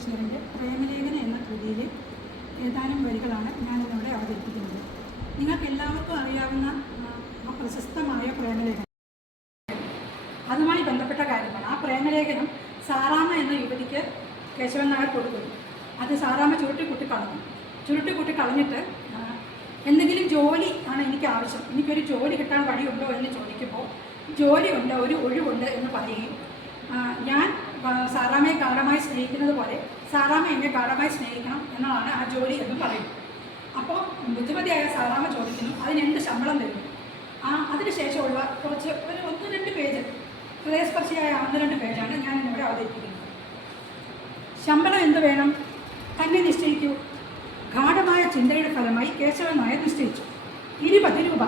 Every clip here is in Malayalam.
ബഷീറിൻ്റെ പ്രേമലേഖനം എന്ന കൃതിയിലെ ഏതാനും വരികളാണ് ഞാനിന്നിവിടെ അവതരിപ്പിക്കുന്നത്. നിങ്ങൾക്ക് എല്ലാവർക്കും അറിയാവുന്ന ആ പ്രശസ്തമായ പ്രേമലേഖനം, അതുമായി ബന്ധപ്പെട്ട കാര്യമാണ്. ആ പ്രേമലേഖനം സാറാമ്മ എന്ന യുവതിക്ക് കേശവൻ നായർ കൊടുക്കുന്നു. അത് സാറാമ്മ ചുരുട്ടിക്കുട്ടി കളഞ്ഞിട്ട് എന്തെങ്കിലും ജോലി ആണ് എനിക്ക് ആവശ്യം, എനിക്കൊരു ജോലി കിട്ടാൻ വഴിയുണ്ടോ എന്ന് ചോദിക്കുമ്പോൾ ജോലിയുണ്ട്, ഒരു ഒഴിവുണ്ട് എന്ന് പറയുകയും ഞാൻ സാറാമ്മയെ ഗാഢമായി സ്നേഹിക്കുന്നത് പോലെ സാറാമ്മ എന്നെ ഗാഢമായി സ്നേഹിക്കണം എന്നതാണ് ആ ജോലി എന്ന് പറയും. അപ്പോൾ ബുദ്ധിമതിയായ സാറാമ്മ ചോദിക്കുന്നു അതിനെന്ത് ശമ്പളം തരും. അതിനുശേഷമുള്ള കുറച്ച് ഒരു 1-2 പേജ്, ഹൃദയസ്പർശിയായ 1-2 പേജാണ് ഞാൻ ഇന്നിവിടെ അവതരിപ്പിക്കുന്നത്. ശമ്പളം എന്ത് വേണം? തന്നെ നിശ്ചയിക്കൂ. ഗാഢമായ ചിന്തയുടെ ഫലമായി കേശവൻ നായർ നിശ്ചയിച്ചു. 20 രൂപ.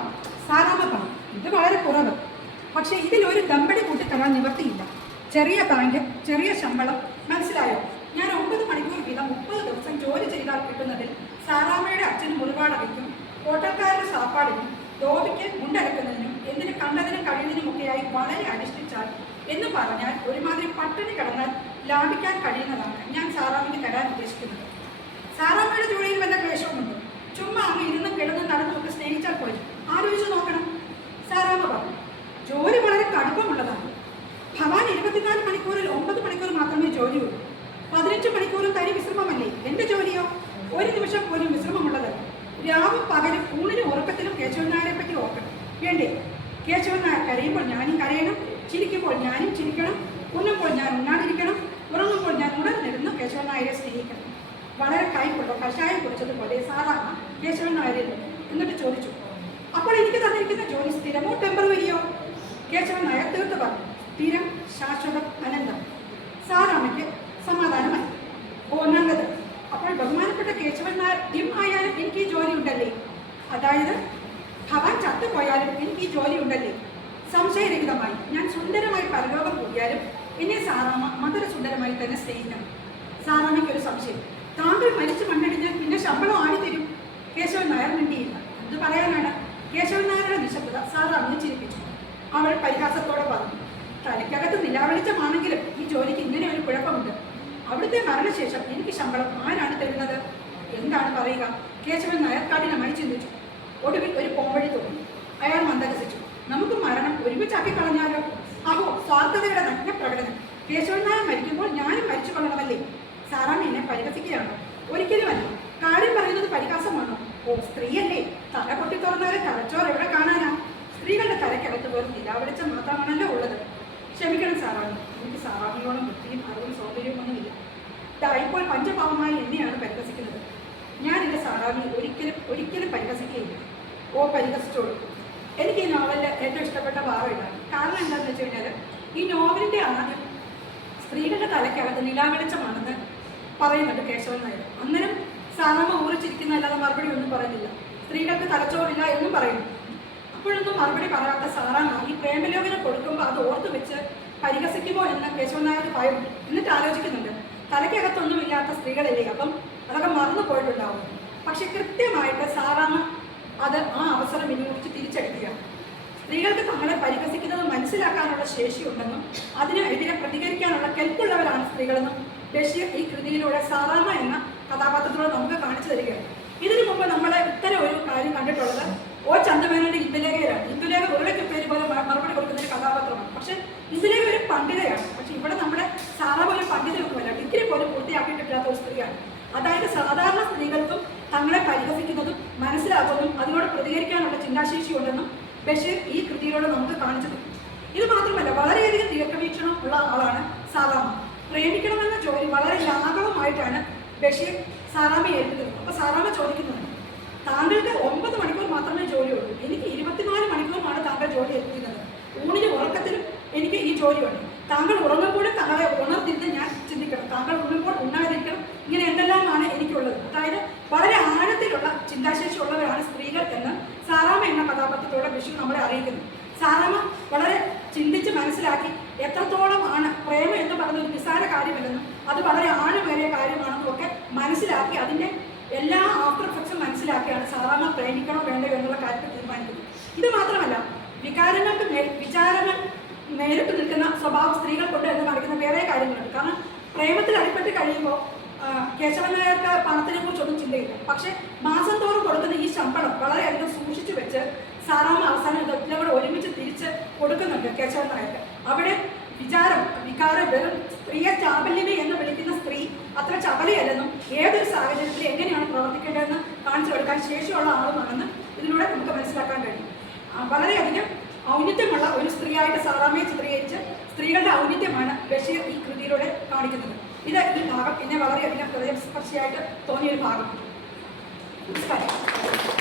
സാറാമ്മ പറഞ്ഞു ഇത് വളരെ കുറവ്, പക്ഷേ ഇതിലൊരു ദമ്പടി കൂട്ടിത്തരാൻ നിവർത്തിയില്ല. ചെറിയ ബാങ്ക്, ചെറിയ ശമ്പളം, മനസ്സിലായോ? ഞാൻ 9 മണിക്കൂർ വീതം 30 ദിവസം ജോലി ചെയ്താൽ കിട്ടുന്നതിൽ സാറാമ്മയുടെ അച്ഛൻ മുറിവാടകയ്ക്കും ഹോട്ടൽക്കാരുടെ സാപ്പാടിനും ധോബിക്ക് മുണ്ടലക്കുന്നതിനും എന്തിന് കണ്ടതിനും കഴിയുന്നതിനുമൊക്കെയായി വളരെ അനുഷ്ഠിച്ചാൽ എന്ന് പറഞ്ഞാൽ ഒരുമാതിരി പട്ടിണി കിടന്നാൽ ലാഭിക്കാൻ കഴിയുന്നതാണ് ഞാൻ സാറാമ്മയ്ക്ക് തരാൻ ഉദ്ദേശിക്കുന്നത്. സാറാമ്മയുടെ ജോലിയിൽ വല്ല ക്ലേശവുമുണ്ട്. ചുമ്മാ അങ്ങ് ഇരുന്നും കിടന്നും നടന്നൊക്കെ സ്നേഹിച്ചാൽ പോയി ആലോചിച്ച് നോക്കണം. സാറാമ്മ പറഞ്ഞു ജോലി വളരെ കടുപ്പമുള്ളതാണ്. ഭവാൻ 24 മണിക്കൂറിൽ 9 മണിക്കൂർ മാത്രമേ ജോലിയുള്ളൂ. 15 മണിക്കൂറും തനി വിശ്രമമല്ലേ. എൻ്റെ ജോലിയോ 1 നിമിഷം പോലും വിശ്രമമുള്ളതല്ല. രാവും പകലും ഊണിനും ഉറക്കത്തിലും കേശവൻ നായരെ പറ്റി ഓർക്കണം. വേണ്ടേ? കേശവൻ നായർ കരയുമ്പോൾ ഞാനും കരയണം, ചിരിക്കുമ്പോൾ ഞാനും ചിരിക്കണം, ഉണ്ണുമ്പോൾ ഞാൻ ഉണ്ണാതിരിക്കണം, ഉറങ്ങുമ്പോൾ ഞാൻ ഉണർന്നിരുന്ന് കേശവൻ നായരെ സ്നേഹിക്കണം. വളരെ കൈപ്പുള്ള കഷായം കുടിച്ചതുപോലെ സാറാമ്മ കേശവൻ നായരിൽ എന്നിട്ട് ചോദിച്ചു, അപ്പോൾ എനിക്ക് തന്നിരിക്കുന്ന ജോലി സ്ഥിരമോ ടെമ്പററിയോ? കേശവൻ നായർ തീർത്ത് പറഞ്ഞു സ്ഥിരം, ശാശ്വതം, അനന്തം. സാറാമ്മയ്ക്ക് സമാധാനമായി. ഓ നല്ലത്. അപ്പോൾ ബഹുമാനപ്പെട്ട കേശവൻ നായർ ആയാലും എനിക്ക് ഈ ജോലി ഉണ്ടല്ലേ? അതായത് ഭവാൻ ചത്തുപോയാലും എനിക്ക് ഈ ജോലി ഉണ്ടല്ലേ? സംശയരഹിതമായി. ഞാൻ സുന്ദരമായി പരലോകം കൂടിയാലും എന്നെ സാറാമ്മ മധുര സുന്ദരമായി തന്നെ സ്നേഹിക്കണം. സാറാമ്മയ്ക്കൊരു സംശയം, താങ്കൾ മരിച്ചു മണ്ണടിഞ്ഞാൽ പിന്നെ ശമ്പളം ആടി തരും? കേശവൻ നായർ മിണ്ടിയില്ല. എന്ത് പറയാനാണ്? കേശവൻ നായരുടെ നിശബ്ദത സാറാമ്മയെ ചിരിപ്പിച്ചു. അവൾ പരിഹാസത്തോടെ പറഞ്ഞു തലയ്ക്കകത്ത് നിലാവെളിച്ചമാണെങ്കിലും ഈ ജോലിക്ക് ഇങ്ങനെ ഒരു കുഴപ്പമുണ്ട്. അവിടുത്തെ മരണശേഷം എനിക്ക് ശമ്പളം ആരാണ് തരുന്നത്? എന്താണ് പറയുക? കേശവൻ നായർ കഠിനമായി ചിന്തിച്ചു. ഒടുവിൽ ഒരു പോംവഴി തോന്നി. അയാൾ മന്ദഹസിച്ചു. നമുക്ക് മരണം ഒരുമിച്ചാക്കി കളഞ്ഞാലോ? അഹോ, സ്വാർത്ഥതയുടെ നഗ്ന പ്രകടനം. കേശവൻ നായർ മരിക്കുമ്പോൾ ഞാനും മരിച്ചു കൊള്ളണമല്ലേ? സാറാമ്മ എന്നെ പരിഹസിക്കുകയാണോ? ഒരിക്കലുമല്ല. കാര്യം പറയുന്നത് പരിഹാസമാണോ? ഓ, സ്ത്രീയല്ലേ, തല പൊട്ടി തുറന്നാലെ തലച്ചോറ് എവിടെ കാണാനാ? സ്ത്രീകളുടെ തലയ്ക്കകത്ത് വെറും നിലാവെളിച്ചം മാത്രമാണല്ലോ ഉള്ളത്. ക്ഷമിക്കണം സാറാമ്മ, എനിക്ക് സാറാമ്മയോളം വൃത്തിയും അറിവും സൗന്ദര്യവും ഒന്നുമില്ല. ഇപ്പോൾ പഞ്ചപാവമായി എന്നെയാണ് പരിഹസിക്കുന്നത്. ഞാനിൻ്റെ സാറാമ്മയെ ഒരിക്കലും പരിഹസിക്കുകയില്ല. ഓ, പരിഹസിച്ചോളൂ. എനിക്ക് ഈ നോവലിൽ ഏറ്റവും ഇഷ്ടപ്പെട്ട ഭാഗം ഇതാണ്. കാരണം എന്താണെന്ന് വെച്ച് കഴിഞ്ഞാൽ ഈ നോവലിൻ്റെ ആദ്യം സ്ത്രീകളുടെ തലയ്ക്കകത്ത് നിലാവെളിച്ചമാണെന്ന് പറയുന്നുണ്ട് കേശവൻ നായർ. അന്നേരം സാറാമ്മ ഊറിച്ചിരിക്കുന്നതല്ലാതെ മറുപടി ഒന്നും പറയുന്നില്ല. സ്ത്രീകൾക്ക് തലച്ചോറില്ല എന്നും പറയുന്നു. അപ്പോഴൊന്നും മറുപടി പറയാത്ത സാറാമ്മ ഈ പ്രേമലേഖനം കൊടുക്കുമ്പോൾ അത് ഓർത്ത് വെച്ച് പരിഹസിക്കുമോ എന്ന് കേശവൻ നായർ ഭയം. എന്നിട്ട് ആലോചിക്കുന്നുണ്ട്, തലയ്ക്കകത്തൊന്നുമില്ലാത്ത സ്ത്രീകളല്ലേ, അപ്പം അതൊക്കെ മറന്നു പോയിട്ടുണ്ടാവും. പക്ഷെ കൃത്യമായിട്ട് സാറാമ്മ അത് ആ അവസരം വിനിയോഗിച്ച് തിരിച്ചടിക്കുകയാണ്. സ്ത്രീകൾക്ക് തങ്ങളെ പരിഹസിക്കുന്നത് മനസ്സിലാക്കാനുള്ള ശേഷിയുണ്ടെന്നും അതിനെതിരെ പ്രതികരിക്കാനുള്ള കെൽപ്പുള്ളവരാണ് സ്ത്രീകളെന്നും ബഷീർ ഈ കൃതിയിലൂടെ സാറാമ്മ എന്ന കഥാപാത്രത്തിലൂടെ നമുക്ക് കാണിച്ചു തരികയാണ്. ഇതിനു മുമ്പ് നമ്മൾ ഇത്തരം ഒരു കാര്യം കണ്ടിട്ടുള്ളത് ഓ ചന്ദ്രമേനോന്റെ ഇന്ദുലേഖയാണ്. ഇന്ദുലേഖ ഉരുളയ്ക്ക് പേര് പോലെ മറുപടി കൊടുക്കുന്ന ഒരു കഥാപാത്രമാണ്. പക്ഷെ ഇന്ദുലേഖ ഒരു പണ്ഡിതയാണ്. പക്ഷെ ഇവിടെ നമ്മുടെ സാറാമ്മ ഒരു പണ്ഡിതയൊന്നുമല്ല, ഡിഗ്രി പോലും പൂർത്തിയാക്കിയിട്ടില്ലാത്ത ഒരു സ്ത്രീയാണ്. അതായത് സാധാരണ സ്ത്രീകൾക്കും തങ്ങളെ പരിഹസിക്കുന്നതും മനസ്സിലാക്കുന്നതും അതിനോട് പ്രതികരിക്കാനുള്ള ചിന്താശേഷി ഉണ്ടെന്നും ബഷീർ ഈ കൃതിയിലൂടെ നമുക്ക് കാണിച്ചു തരും. ഇത് മാത്രമല്ല, വളരെയധികം ദീർഘവീക്ഷണം ഉള്ള ആളാണ് സാറാമ്മ. പ്രേമിക്കണമെന്ന ജോലി വളരെ ലാഘവമായിട്ടാണ് ബഷീർ സാറാമ്മയെ ഏൽപ്പിക്കുന്നത്. അപ്പോൾ സാറാമ്മ ചോദിക്കുന്നുണ്ട്, താങ്കൾക്ക് 9 മണിക്കൂർ മാത്രമേ ജോലിയുള്ളൂ, എനിക്ക് 24 മണിക്കൂറുമാണ് താങ്കൾ ജോലി ഏൽപ്പിക്കുന്നത്. ഊണിനും ഉറക്കത്തിലും എനിക്ക് ഈ ജോലിയുണ്ട്. താങ്കൾ ഉറങ്ങുമ്പോഴും താങ്കളെ ഉണർത്തിരുന്ന് ഞാൻ ചിന്തിക്കണം, താങ്കൾ ഉണ്ണുമ്പോൾ ഉണ്ണാതിരിക്കണം, ഇങ്ങനെ എന്തെല്ലാമാണ് എനിക്കുള്ളത്. അതായത് വളരെ ആഴത്തിലുള്ള ചിന്താശേഷി ഉള്ളവരാണ് സ്ത്രീകൾ എന്ന് സാറാമ്മ എന്ന കഥാപാത്രത്തോടെ ബഷീർ നമ്മളെ അറിയിക്കുന്നു. സാറാമ്മ വളരെ ചിന്തിച്ച് മനസ്സിലാക്കി എത്രത്തോളമാണ് പ്രേമം എന്ന് പറയുന്ന ഒരു നിസ്സാര കാര്യമല്ലെന്നും അത് വളരെ ആഴമേറിയ കാര്യമാണെന്നും ഒക്കെ മനസ്സിലാക്കി അതിൻ്റെ എല്ലാ ആഫ്റ്റർ എഫക്ട്സും മനസ്സിലാക്കിയാണ് സാറാമ്മ പ്രേമിക്കണോ വേണ്ടയോ എന്നുള്ള കാര്യത്തിൽ തീരുമാനിക്കുന്നത്. ഇത് മാത്രമല്ല, വികാരങ്ങൾക്ക് വിചാരങ്ങൾ നേരിട്ട് നിൽക്കുന്ന സ്വഭാവം സ്ത്രീകൾ കൊണ്ട് എന്ന് കാണിക്കുന്ന വേറെ കാര്യങ്ങളുണ്ട്. കാരണം പ്രേമത്തിൽ അടിപ്പെട്ട് കഴിയുമ്പോൾ കേശവൻ നായർക്ക് പണത്തിനെ കുറിച്ചൊന്നും ചിന്തയില്ല. പക്ഷെ മാസം തോറും കൊടുക്കുന്ന ഈ ശമ്പളം വളരെയധികം സൂക്ഷിച്ചു വെച്ച് സാറാമ്മ അവസാനം ഇതെല്ലാം കൂടെ ഒരുമിച്ച് തിരിച്ച് കൊടുക്കുന്നുണ്ട് കേശവൻ നായർക്ക്. അവിടെ വികാരം വെറും സ്ത്രീയെ ചാബല്യമേ എന്ന് വിളിക്കുന്ന സ്ത്രീ അത്ര ചപലയല്ലെന്നും ഏതൊരു സാഹചര്യത്തിൽ എങ്ങനെയാണ് പ്രവർത്തിക്കേണ്ടതെന്ന് കാണിച്ചു കൊടുക്കാൻ ശേഷിയുള്ള ആളുമാണെന്ന് ഇതിലൂടെ നമുക്ക് മനസ്സിലാക്കാൻ കഴിയും. വളരെയധികം ഔന്നിത്യമുള്ള ഒരു സ്ത്രീയായിട്ട് സാറാമ്മയെ ചിത്രീകരിച്ച് സ്ത്രീകളുടെ ഔന്നിത്യമാണ് ബഷീർ ഈ കൃതിയിലൂടെ കാണിക്കുന്നത്. ഈ ഭാഗം എന്നെ വളരെയധികം ഹൃദയസ്പർശിയായിട്ട് തോന്നിയൊരു ഭാഗമാണ്. നമസ്കാരം.